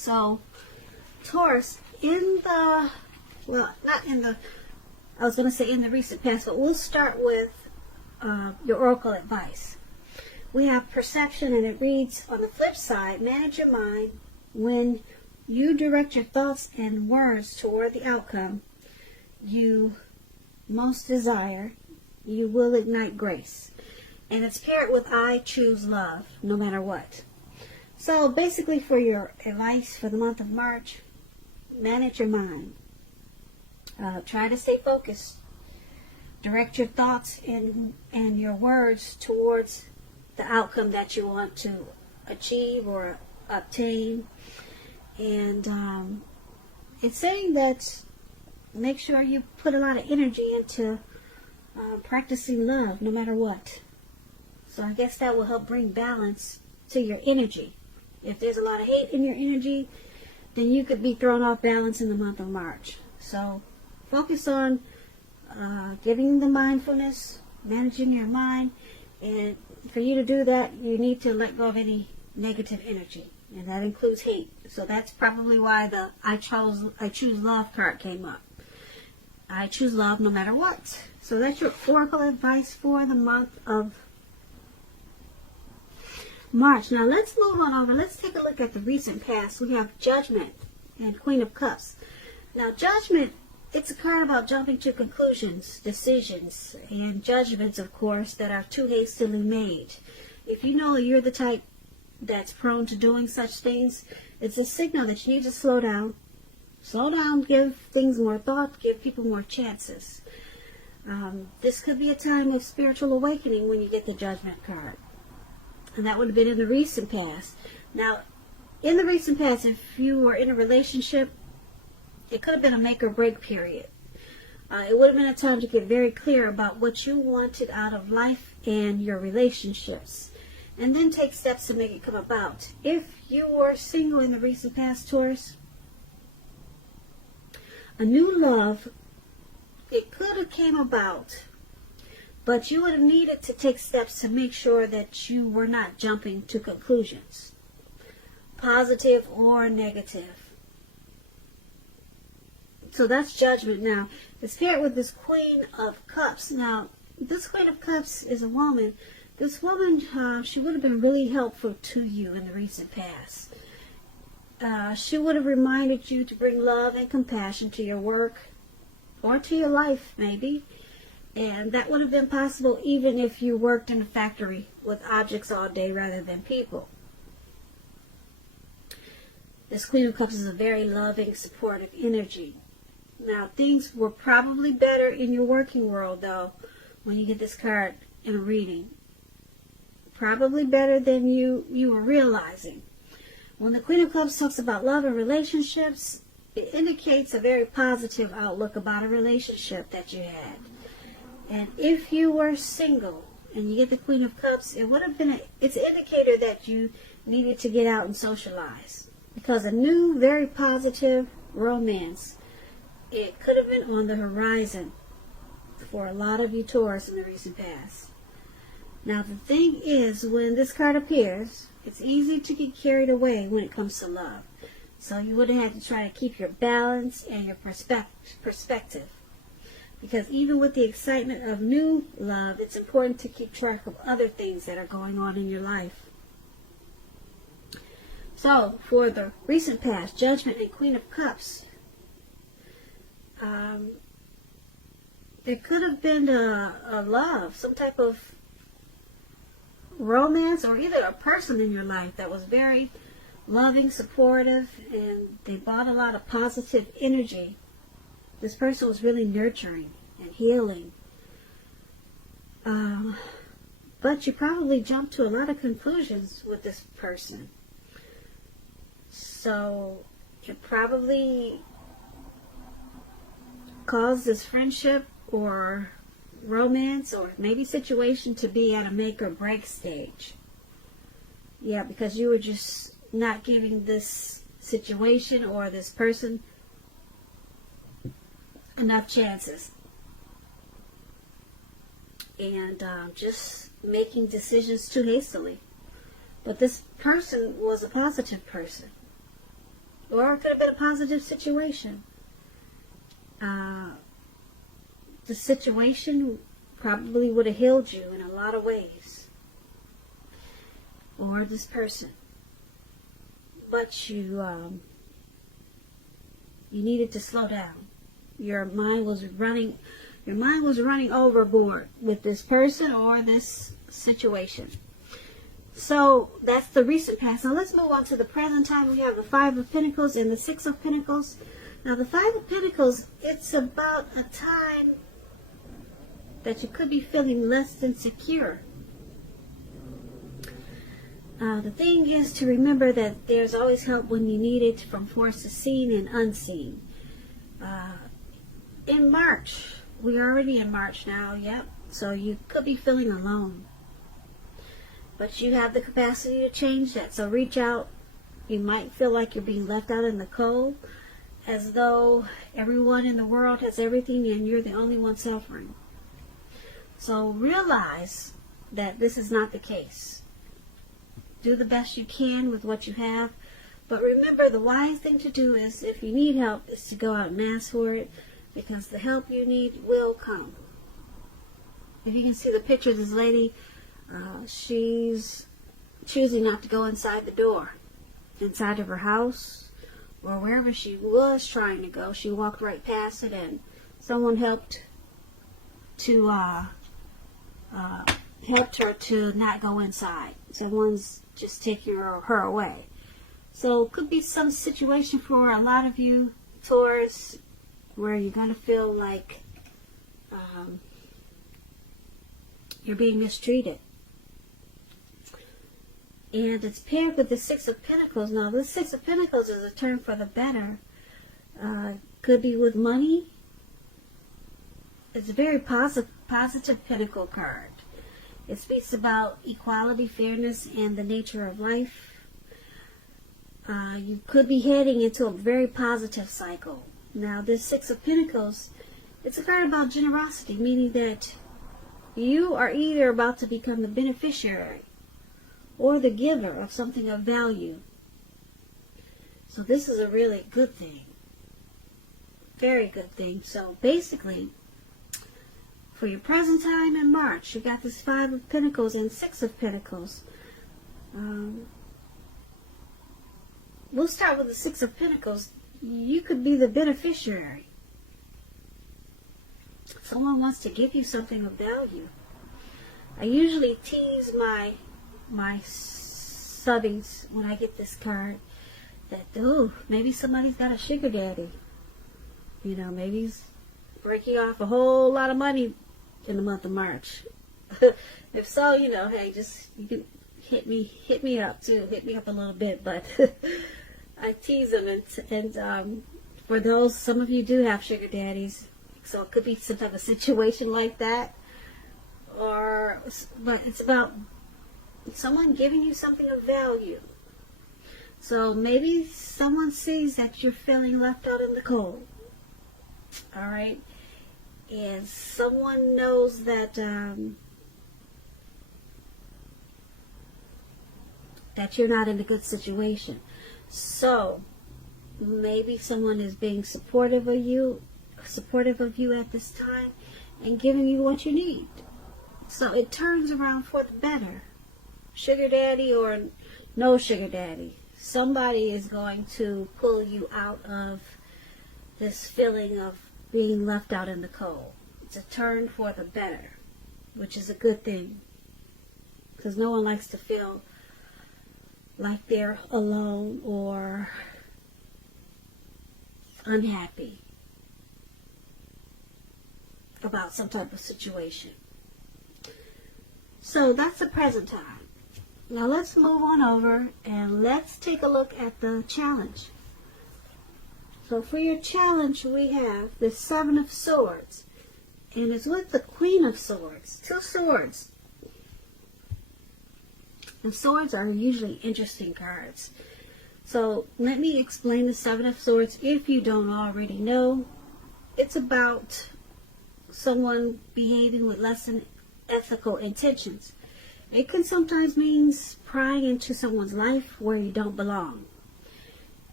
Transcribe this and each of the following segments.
So, Taurus, well, not in the, I was going to say in the recent past, but we'll start with your oracle advice. We have perception, and it reads, on the flip side, manage your mind. When you direct your thoughts and words toward the outcome you most desire, you will ignite grace. And it's paired with I choose love, no matter what. So basically, for your advice for the month of March, manage your mind. Try to stay focused. Direct your thoughts and your words towards the outcome that you want to achieve or obtain. And it's saying that make sure you put a lot of energy into practicing love, no matter what. So I guess that will help bring balance to your energy. If there's a lot of hate in your energy, then you could be thrown off balance in the month of March. So focus on giving the mindfulness, managing your mind, and for you to do that, you need to let go of any negative energy, and that includes hate. So that's probably why the I choose love card came up. I choose love no matter what. So that's your oracle advice for the month of March. Now let's move on over. Let's take a look at the recent past. We have Judgment and Queen of Cups. Now Judgment, it's a card about jumping to conclusions, decisions, and judgments, of course, that are too hastily made. If you know you're the type that's prone to doing such things, it's a signal that you need to slow down. Slow down, give things more thought, give people more chances. This could be a time of spiritual awakening when you get the Judgment card. And that would have been in the recent past. Now, in the recent past, if you were in a relationship, it could have been a make or break period. It would have been a time to get very clear about what you wanted out of life and your relationships, and then take steps to make it come about. If you were single in the recent past, Taurus, a new love, it could have came about, but you would have needed to take steps to make sure that you were not jumping to conclusions, positive or negative. So that's Judgment. Now, it's paired with this Queen of Cups. Now, this Queen of Cups is a woman. This woman, she would have been really helpful to you in the recent past. She would have reminded you to bring love and compassion to your work or to your life, maybe. And that would have been possible even if you worked in a factory with objects all day rather than people. This Queen of Cups is a very loving, supportive energy. Now, things were probably better in your working world, though, when you get this card in a reading. Probably better than you were realizing. When the Queen of Cups talks about love and relationships, it indicates a very positive outlook about a relationship that you had. And if you were single and you get the Queen of Cups, it would have been it's an indicator that you needed to get out and socialize. Because a new, very positive romance, it could have been on the horizon for a lot of you Taurus in the recent past. Now the thing is, when this card appears, it's easy to get carried away when it comes to love. So you would have had to try to keep your balance and your perspective. Because even with the excitement of new love, it's important to keep track of other things that are going on in your life. So, for the recent past, Judgment and Queen of Cups, there could have been a love, some type of romance, or either a person in your life that was very loving, supportive, and they brought a lot of positive energy. This person was really nurturing and healing. But you probably jumped to a lot of conclusions with this person. So it probably caused this friendship or romance or maybe situation to be at a make or break stage. Yeah, because you were just not giving this situation or this person enough chances. And just making decisions too hastily. But this person was a positive person. Or it could have been a positive situation. The situation probably would have healed you in a lot of ways. Or this person. But you needed to slow down. Your mind was running overboard with this person or this situation. So that's the recent past. Now let's move on to the present time. We have the Five of Pentacles and the Six of Pentacles. Now the Five of Pentacles, it's about a time that you could be feeling less than secure. The thing is to remember that there's always help when you need it, from forces seen and unseen. In March, we're already in March now, yep. So you could be feeling alone. But you have the capacity to change that. So reach out. You might feel like you're being left out in the cold, as though everyone in the world has everything and you're the only one suffering. So realize that this is not the case. Do the best you can with what you have. But remember, the wise thing to do is, if you need help, is to go out and ask for it, because the help you need will come. If you can see the picture of this lady, she's choosing not to go inside the door, inside of her house, or wherever she was trying to go. She walked right past it, and someone helped her to not go inside. Someone's just taking her away. So it could be some situation for a lot of you, Taurus, where you're going to feel like you're being mistreated. And it's paired with the Six of Pentacles. Now, this Six of Pentacles is a turn for the better. Could be with money. It's a very positive Pentacle card. It speaks about equality, fairness, and the nature of life. You could be heading into a very positive cycle. Now, this Six of Pentacles, it's a card about generosity, meaning that you are either about to become the beneficiary or the giver of something of value. So this is a really good thing. Very good thing. So basically, for your present time in March, you got this Five of Pentacles and Six of Pentacles. We'll start with the Six of Pentacles. You could be the beneficiary. Someone wants to give you something of value. I usually tease my subbies when I get this card that, oh, maybe somebody's got a sugar daddy. You know, maybe he's breaking off a whole lot of money in the month of March. If so, you know, hey, just you can hit me up too. Hit me up a little bit, but I tease them, and for those, some of you do have sugar daddies, so it could be some type of situation like that, but it's about someone giving you something of value. So maybe someone sees that you're feeling left out in the cold. All right, and someone knows that that you're not in a good situation. So maybe someone is being supportive of you at this time and giving you what you need. So it turns around for the better. Sugar daddy or no sugar daddy, somebody is going to pull you out of this feeling of being left out in the cold. It's a turn for the better, which is a good thing, because no one likes to feel like they're alone or unhappy about some type of situation. So that's the present time. Now let's move on over and let's take a look at the challenge. So for your challenge, we have the Seven of Swords, and it's with the Queen of Swords. Two swords. And swords are usually interesting cards. So let me explain the Seven of Swords if you don't already know. It's about someone behaving with less than ethical intentions. It can sometimes mean prying into someone's life where you don't belong.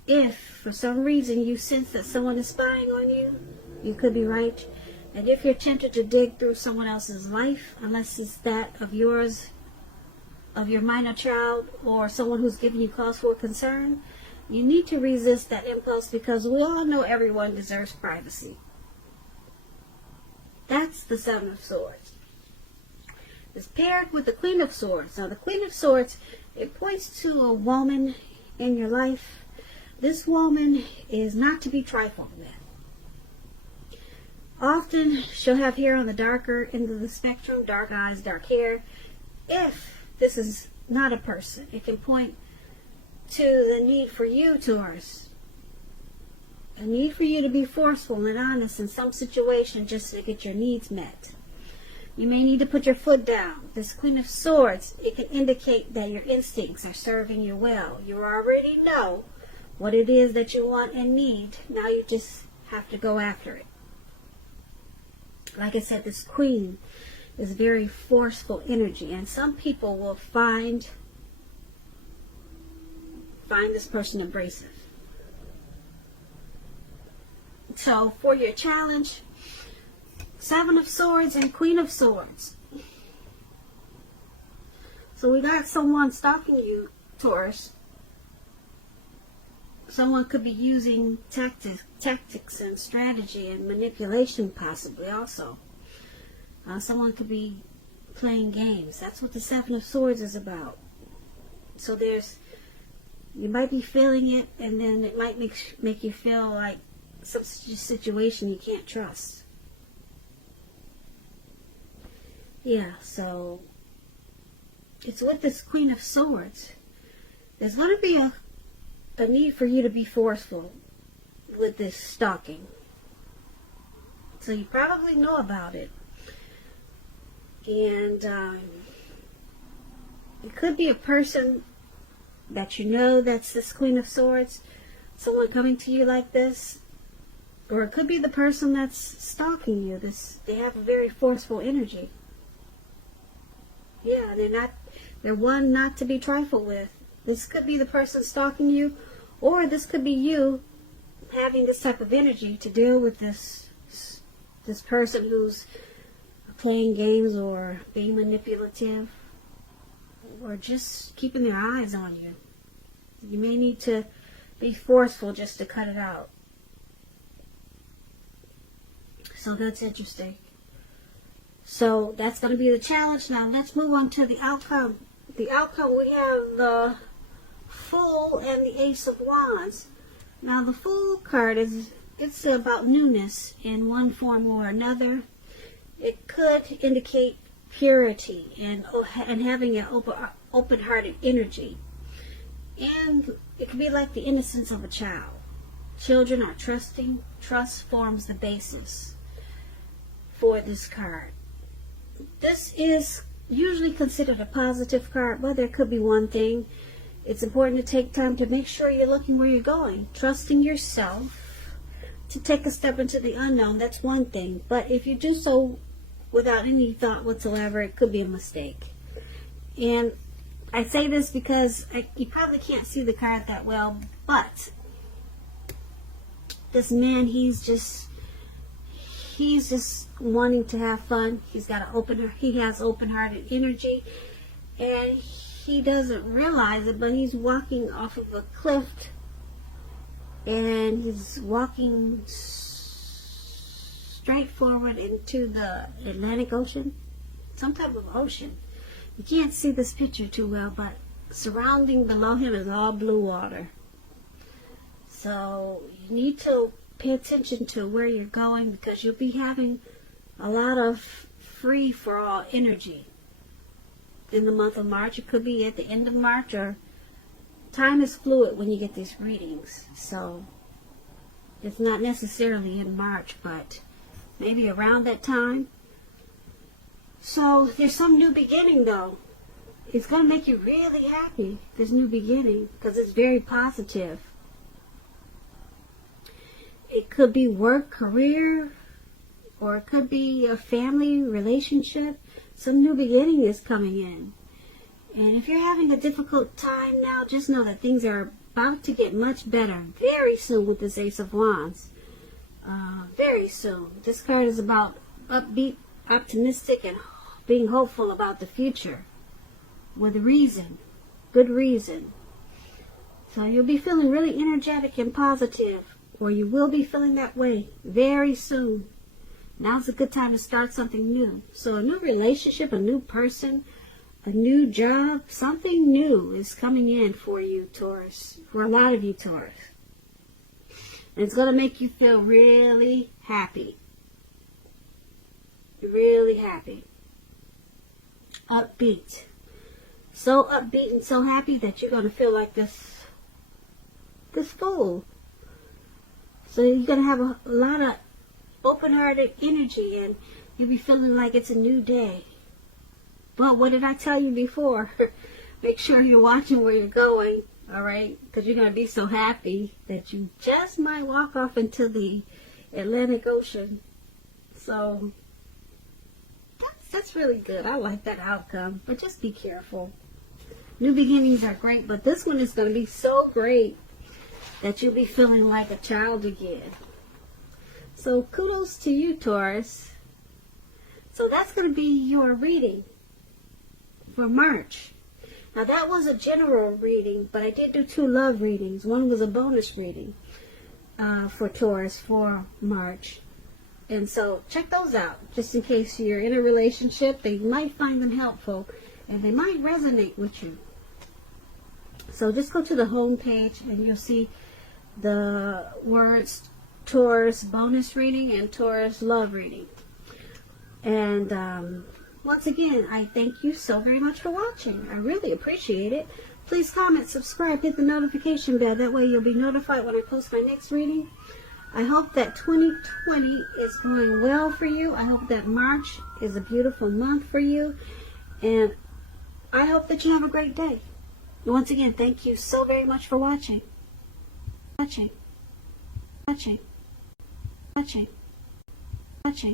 if for some reason you sense that someone is spying on you, you could be right. And if you're tempted to dig through someone else's life, unless it's that of yours, of your minor child, or someone who's giving you cause for concern, you need to resist that impulse, because we all know everyone deserves privacy. That's the Seven of Swords. It's paired with the Queen of Swords. Now the Queen of Swords, it points to a woman in your life. This woman is not to be trifled with. Often she'll have hair on the darker end of the spectrum, dark eyes, dark hair. If this is not a person, it can point to the need for you, Taurus. A need for you to be forceful and honest in some situation just to get your needs met. You may need to put your foot down. This Queen of Swords, it can indicate that your instincts are serving you well. You already know what it is that you want and need. Now you just have to go after it. Like I said, this Queen is very forceful energy, and some people will find this person abrasive. So for your challenge, Seven of Swords and Queen of Swords. So we got someone stalking you, Taurus. Someone could be using tactics and strategy and manipulation, possibly also. Someone could be playing games. That's what the Seven of Swords is about. So you might be feeling it, and then it might make you feel like some situation you can't trust. Yeah, so it's with this Queen of Swords. There's going to be a need for you to be forceful with this stalking. So you probably know about it. And it could be a person that you know that's this Queen of Swords, someone coming to you like this. Or it could be the person that's stalking you. They have a very forceful energy. Yeah, they're one not to be trifled with. This could be the person stalking you, or this could be you having this type of energy to deal with this person who's playing games or being manipulative or just keeping their eyes on you. You may need to be forceful just to cut it out. So that's interesting. So that's going to be the challenge. Now let's move on to the outcome. The outcome, we have the Fool and the Ace of Wands. Now the Fool card it's about newness in one form or another. It could indicate purity and having an open-hearted energy. And it could be like the innocence of a child. Children are trusting. Trust forms the basis for this card. This is usually considered a positive card, but there could be one thing. It's important to take time to make sure you're looking where you're going. Trusting yourself to take a step into the unknown, that's one thing. But if you do so without any thought whatsoever, it could be a mistake. And I say this because you probably can't see the card that well, but this man, he's just wanting to have fun. He has open-hearted energy, and he doesn't realize it, but he's walking off of a cliff, and he's walking straight forward into the Atlantic Ocean, some type of ocean. You can't see this picture too well, but surrounding below him is all blue water. So you need to pay attention to where you're going, because you'll be having a lot of free-for-all energy in the month of March. It could be at the end of March, or time is fluid when you get these readings. So it's not necessarily in March, but maybe around that time. So there's some new beginning, though. It's going to make you really happy, this new beginning, because it's very positive. It could be work, career, or it could be a family relationship. Some new beginning is coming in. And if you're having a difficult time now, just know that things are about to get much better very soon with this Ace of Wands. Very soon. This card is about upbeat, optimistic, and being hopeful about the future with reason, good reason. So you'll be feeling really energetic and positive, or you will be feeling that way very soon. Now's a good time to start something new. So a new relationship, a new person, a new job, something new is coming in for you, Taurus, for a lot of you, Taurus. And it's going to make you feel really happy. Really happy. Upbeat. So upbeat and so happy that you're going to feel like this fool. So you're going to have a lot of open-hearted energy, and you'll be feeling like it's a new day. But what did I tell you before? Make sure you're watching where you're going, all right? Because you're going to be so happy that you just might walk off into the Atlantic Ocean. So that's really good. I like that outcome. But just be careful. New beginnings are great, but this one is going to be so great that you'll be feeling like a child again. So kudos to you, Taurus. So that's going to be your reading for March. Now that was a general reading, but I did do 2 love readings. One was a bonus reading for Taurus for March. And so check those out, just in case you're in a relationship. They might find them helpful, and they might resonate with you. So just go to the home page, and you'll see the words Taurus bonus reading and Taurus love reading. And once again, I thank you so very much for watching. I really appreciate it. Please comment, subscribe, hit the notification bell. That way you'll be notified when I post my next reading. I hope that 2020 is going well for you. I hope that March is a beautiful month for you. And I hope that you have a great day. Once again, thank you so very much for watching. Watching.